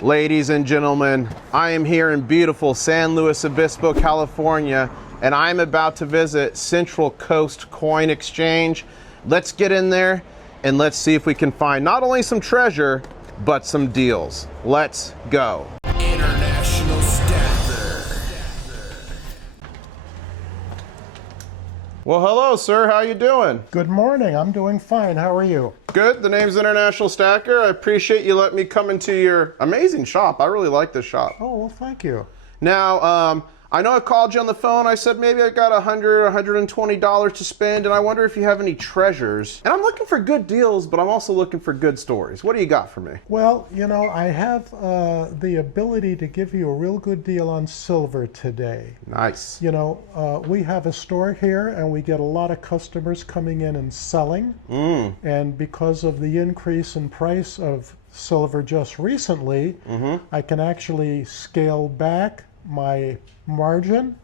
Ladies and gentlemen, I am here in beautiful San Luis Obispo, California, and I'm about to visit Central Coast Coin Exchange. Let's get in there and let's see if we can find not only some treasure, but some deals. Let's go. International Stacker. Well, hello, sir. How you doing? Good morning. I'm doing fine. How are you? Good. The name's International Stacker. I appreciate you letting me come into your amazing shop. I really like this shop. Oh, well, thank you. Now, I know I called you on the phone. I said maybe I got $120 to spend, and I wonder if you have any treasures. And I'm looking for good deals, but I'm also looking for good stories. What do you got for me? Well, you know, I have the ability to give you a real good deal on silver today. Nice. You know, we have a store here, and we get a lot of customers coming in and selling. And because of the increase in price of silver just recently, I can actually scale back my margin,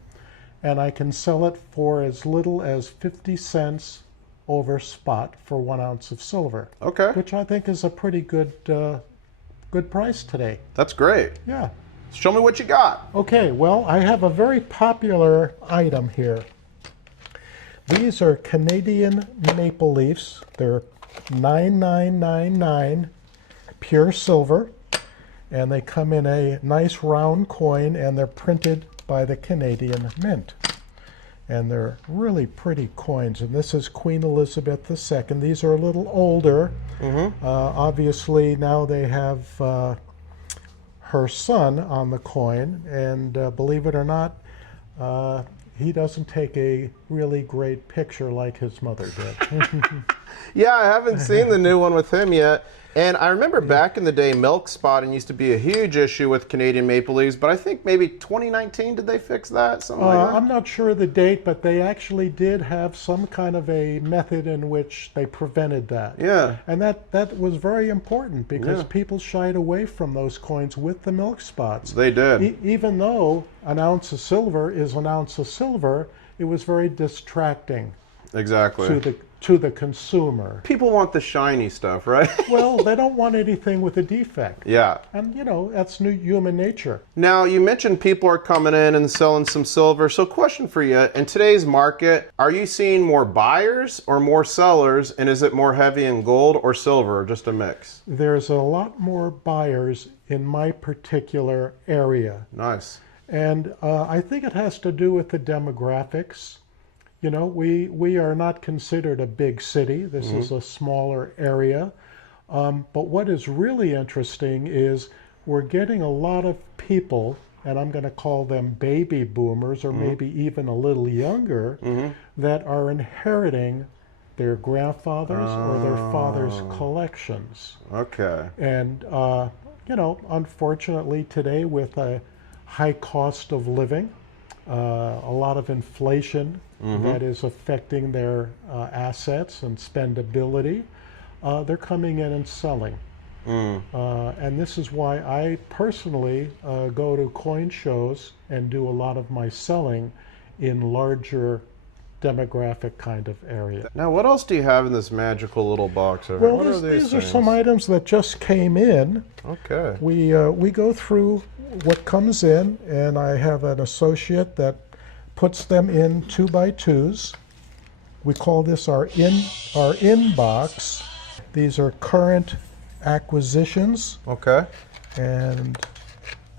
and I can sell it for as little as 50 cents over spot for 1 ounce of silver. Okay. Which I think is a pretty good good price today. That's great. Yeah. Show me what you got. Okay, well, I have a very popular item here. These are Canadian maple leafs. They're 9999 pure silver, and they come in a nice round coin, and they're printed by the Canadian Mint. And they're really pretty coins, and this is Queen Elizabeth II. These are a little older. Obviously now they have her son on the coin, and believe it or not, he doesn't take a really great picture like his mother did. Yeah, I haven't seen the new one with him yet. And I remember back in the day, milk spotting used to be a huge issue with Canadian maple leaves, but I think maybe 2019, did they fix that? Something like that? I'm not sure of the date, but they actually did have some kind of a method in which they prevented that. Yeah. And that was very important because people shied away from those coins with the milk spots. They did. Even though an ounce of silver is an ounce of silver, it was very distracting Exactly. to the consumer. People want the shiny stuff, right? Well, they don't want anything with a defect. Yeah. And, you know, that's new human nature. Now, you mentioned people are coming in and selling some silver. So question for you, in today's market, are you seeing more buyers or more sellers? And is it more heavy in gold or silver, or just a mix? There's a lot more buyers in my particular area. Nice. And I think it has to do with the demographics. You know, we are not considered a big city. This is a smaller area. But what is really interesting is we're getting a lot of people, and I'm going to call them baby boomers, or maybe even a little younger, that are inheriting their grandfathers or their father's collections. Okay. And, you know, unfortunately today with a high cost of living, a lot of inflation that is affecting their assets and spendability, they're coming in and selling. And this is why I personally go to coin shows and do a lot of my selling in larger demographic kind of area. Now, what else do you have in this magical little box over here? Well, What are these are things? some items that just came in. Okay. We go through what comes in, and I have an associate that puts them in 2x2s. We call this our inbox. These are current acquisitions, Okay. and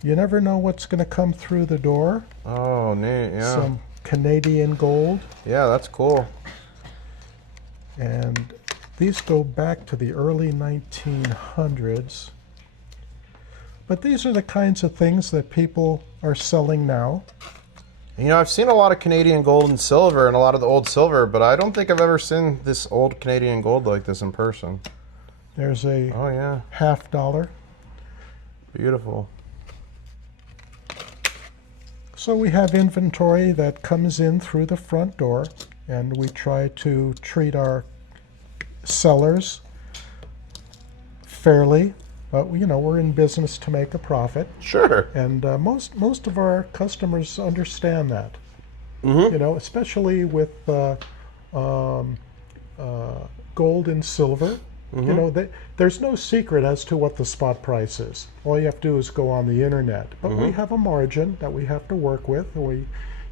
you never know what's going to come through the door. Oh, neat. Yeah. Some Canadian gold, Yeah, that's cool. and these go back to the early 1900s. But these are the kinds of things that people are selling now. You know, I've seen a lot of Canadian gold and silver and a lot of the old silver, but I don't think I've ever seen this old Canadian gold like this in person. There's a Oh, yeah. $50. Beautiful. So we have inventory that comes in through the front door, and we try to treat our sellers fairly. But, you know, we're in business to make a profit. Sure. And most of our customers understand that. You know, especially with gold and silver. You know, there's no secret as to what the spot price is. All you have to do is go on the internet. But we have a margin that we have to work with, and we,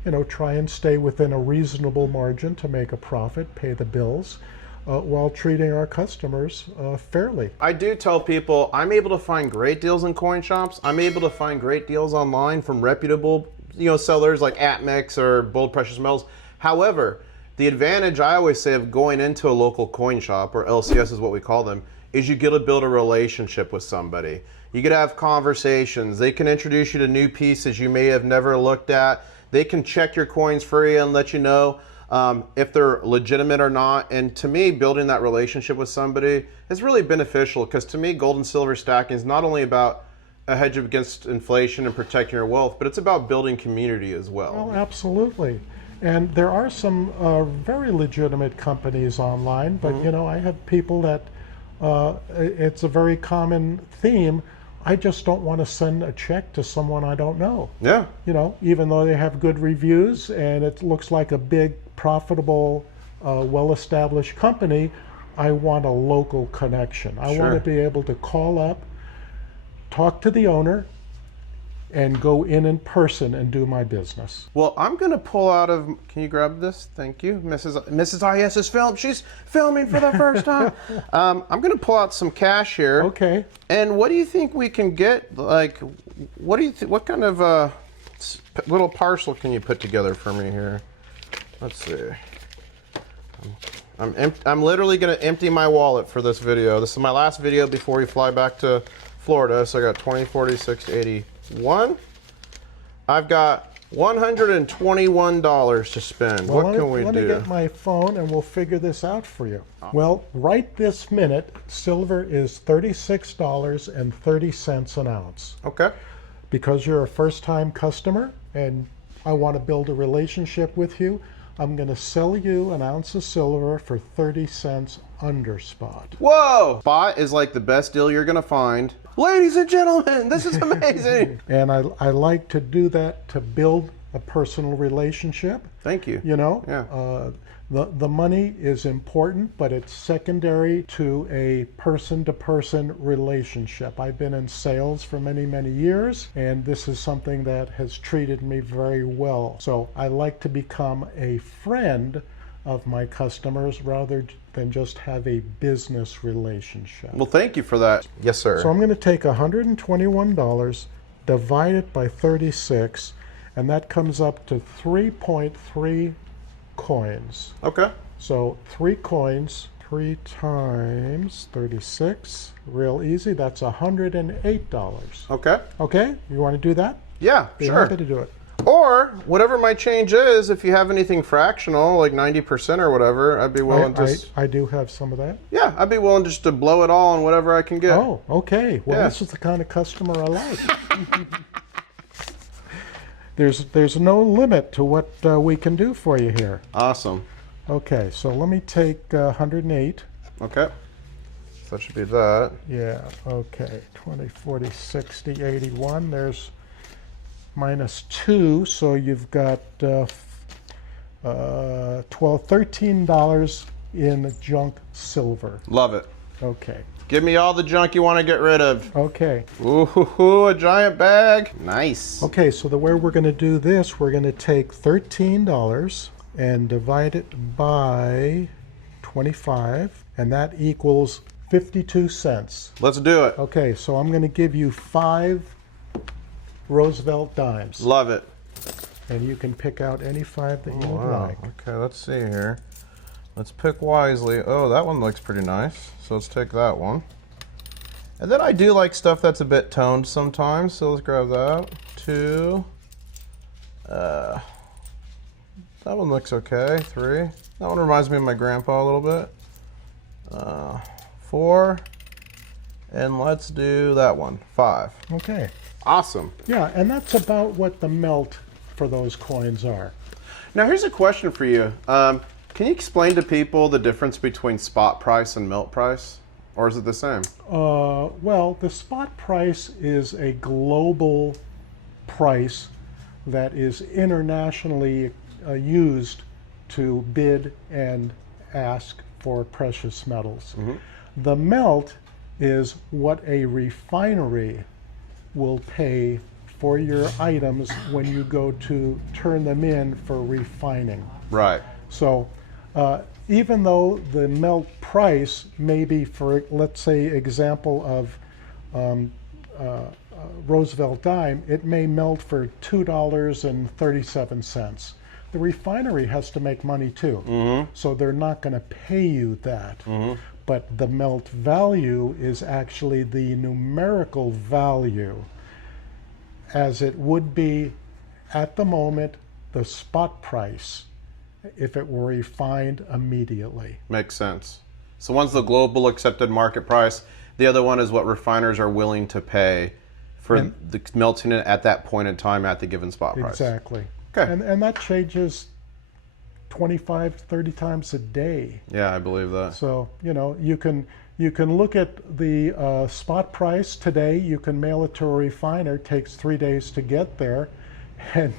you know, try and stay within a reasonable margin to make a profit, pay the bills, while treating our customers fairly. I do tell people I'm able to find great deals in coin shops. I'm able to find great deals online from reputable, you know, sellers like Atmix or Bold Precious Metals. However, the advantage I always say of going into a local coin shop, or LCS is what we call them, is you get to build a relationship with somebody. You get to have conversations. They can introduce you to new pieces you may have never looked at. They can check your coins for you and let you know if they're legitimate or not. And to me, building that relationship with somebody is really beneficial, because to me, gold and silver stacking is not only about a hedge against inflation and protecting your wealth, but it's about building community as well. Well, absolutely. And there are some very legitimate companies online, but you know, I have people that it's a very common theme. I just don't want to send a check to someone I don't know. Yeah. You know, even though they have good reviews and it looks like a big, profitable, well-established company, I want a local connection. I want to be able to call up, talk to the owner, and go in person and do my business. Well, I'm going to pull out of, can you grab this? Thank you. Mrs. IS is filming. She's filming for the first time. I'm going to pull out some cash here. Okay. And what do you think we can get? Like, what do you what kind of little parcel can you put together for me here? Let's see. I'm literally going to empty my wallet for this video. This is my last video before we fly back to Florida. So I got 20, 40, 60, 80. I've got $121 to spend. Well, what can we do? Let me get my phone and we'll figure this out for you. Well, right this minute, silver is $36.30 an ounce. Okay. Because you're a first-time customer and I want to build a relationship with you, I'm going to sell you an ounce of silver for 30 cents under spot. Whoa! Spot is like the best deal you're going to find. Ladies and gentlemen, this is amazing. And I like to do that to build a personal relationship. Thank you. You know, Yeah. the money is important, but it's secondary to a person-to-person relationship. I've been in sales for many, many years, and this is something that has treated me very well. So I like to become a friend of my customers rather than just have a business relationship. Well, thank you for that. Yes, sir. So I'm going to take $121, divide it by 36, and that comes up to 3.3 coins. Okay. So 3 coins, 3 times 36, real easy, that's $108. Okay. Okay, you want to do that? Yeah, Be sure. happy to do it. Or whatever my change is, if you have anything fractional, like 90% or whatever, I'd be willing I do have some of that. Yeah, I'd be willing just to blow it all on whatever I can get. Oh, okay. Well, Yeah. this is the kind of customer I like. There's no limit to what we can do for you here. Awesome. Okay, so let me take 108. Okay. So that should be that. Yeah, okay. 20, 40, 60, 81. There's -2, so you've got $13 in junk silver. Love it. Okay. Give me all the junk you want to get rid of. Okay. Ooh, a giant bag. Nice. Okay, so the way we're going to do this, we're going to take $13 and divide it by 25, and that equals 52 cents. Let's do it. Okay, so I'm going to give you 5 Roosevelt dimes. Love it. And you can pick out any 5 that you would Wow. like. Okay, let's see here. Let's pick wisely. Oh, that one looks pretty nice. So let's take that one. And then I do like stuff that's a bit toned sometimes. So let's grab that. 2. That one looks okay. 3. That one reminds me of my grandpa a little bit. 4. And let's do that one. 5. Okay. Awesome. Yeah, and that's about what the melt for those coins are. Now here's a question for you. Can you explain to people the difference between spot price and melt price? Or is it the same? Well, the spot price is a global price that is internationally used to bid and ask for precious metals. The melt is what a refinery will pay for your items when you go to turn them in for refining. Right. So even though the melt price may be, for let's say example of Roosevelt dime, it may melt for $2.37. The refinery has to make money too, so they're not going to pay you that. But the melt value is actually the numerical value as it would be at the moment the spot price if it were refined immediately. Makes sense. So one's the global accepted market price. The other one is what refiners are willing to pay for the melting it at that point in time at the given spot price. Exactly. Okay. And that changes 25, 30 times a day. Yeah, I believe that. So, you know, you can look at the spot price today. You can mail it to a refiner. It takes 3 days to get there, and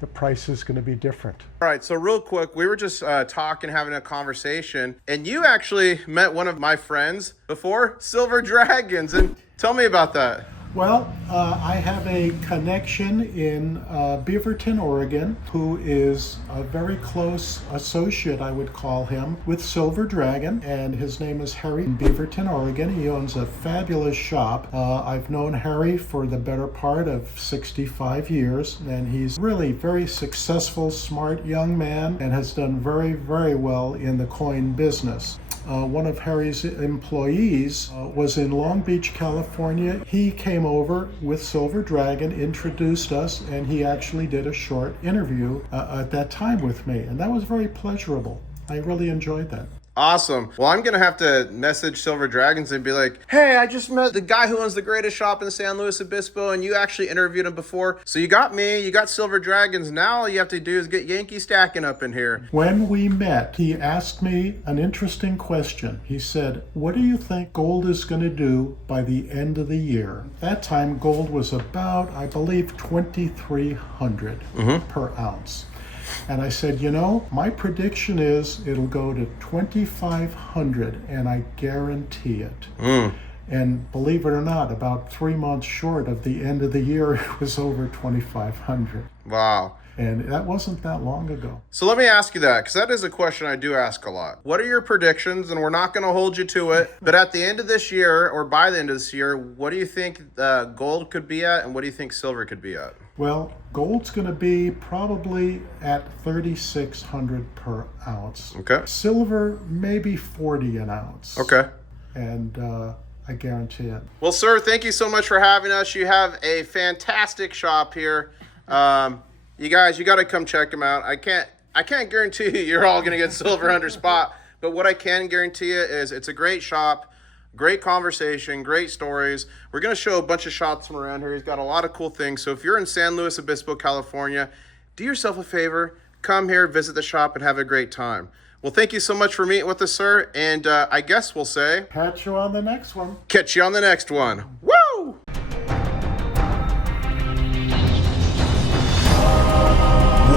the price is going to be different. All right, so real quick, we were just talking, having a conversation, and you actually met one of my friends before, Silver Dragons, and tell me about that. Well, I have a connection in Beaverton, Oregon, who is a very close associate, I would call him, with Silver Dragon, and his name is Harry in Beaverton, Oregon. He owns a fabulous shop. I've known Harry for the better part of 65 years, and he's really very successful, smart young man, and has done very, very well in the coin business. One of Harry's employees was in Long Beach, California. He came over with Silver Dragon, introduced us, and he actually did a short interview at that time with me. And that was very pleasurable. I really enjoyed that. Awesome. Well, I'm going to have to message Silver Dragons and be like, hey, I just met the guy who owns the greatest shop in San Luis Obispo, and you actually interviewed him before. So you got me, you got Silver Dragons. Now all you have to do is get Yankee Stacking up in here. When we met, he asked me an interesting question. He said, what do you think gold is going to do by the end of the year? At that time, gold was about, I believe, $2,300 per ounce. And I said, you know, my prediction is it'll go to 2,500, and I guarantee it. And believe it or not, about 3 months short of the end of the year, it was over 2,500. Wow. And that wasn't that long ago. So let me ask you that, because that is a question I do ask a lot. What are your predictions? And we're not going to hold you to it. But at the end of this year, or by the end of this year, what do you think gold could be at, and what do you think silver could be at? Well, gold's going to be probably at 3,600 per ounce. Okay. Silver, maybe 40 an ounce. Okay. And I guarantee it. Well, sir, thank you so much for having us. You have a fantastic shop here. You guys, you got to come check them out. I can't guarantee you you're all going to get silver under spot, but what I can guarantee you is it's a great shop, great conversation, great stories. We're going to show a bunch of shots from around here. He's got a lot of cool things. So if you're in San Luis Obispo, California, do yourself a favor, come here, visit the shop, and have a great time. Well, thank you so much for meeting with us, sir. And I guess we'll say, Catch you on the next one. catch you on the next one. Woo!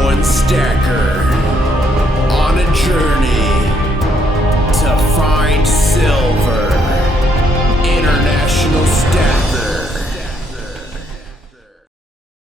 One stacker.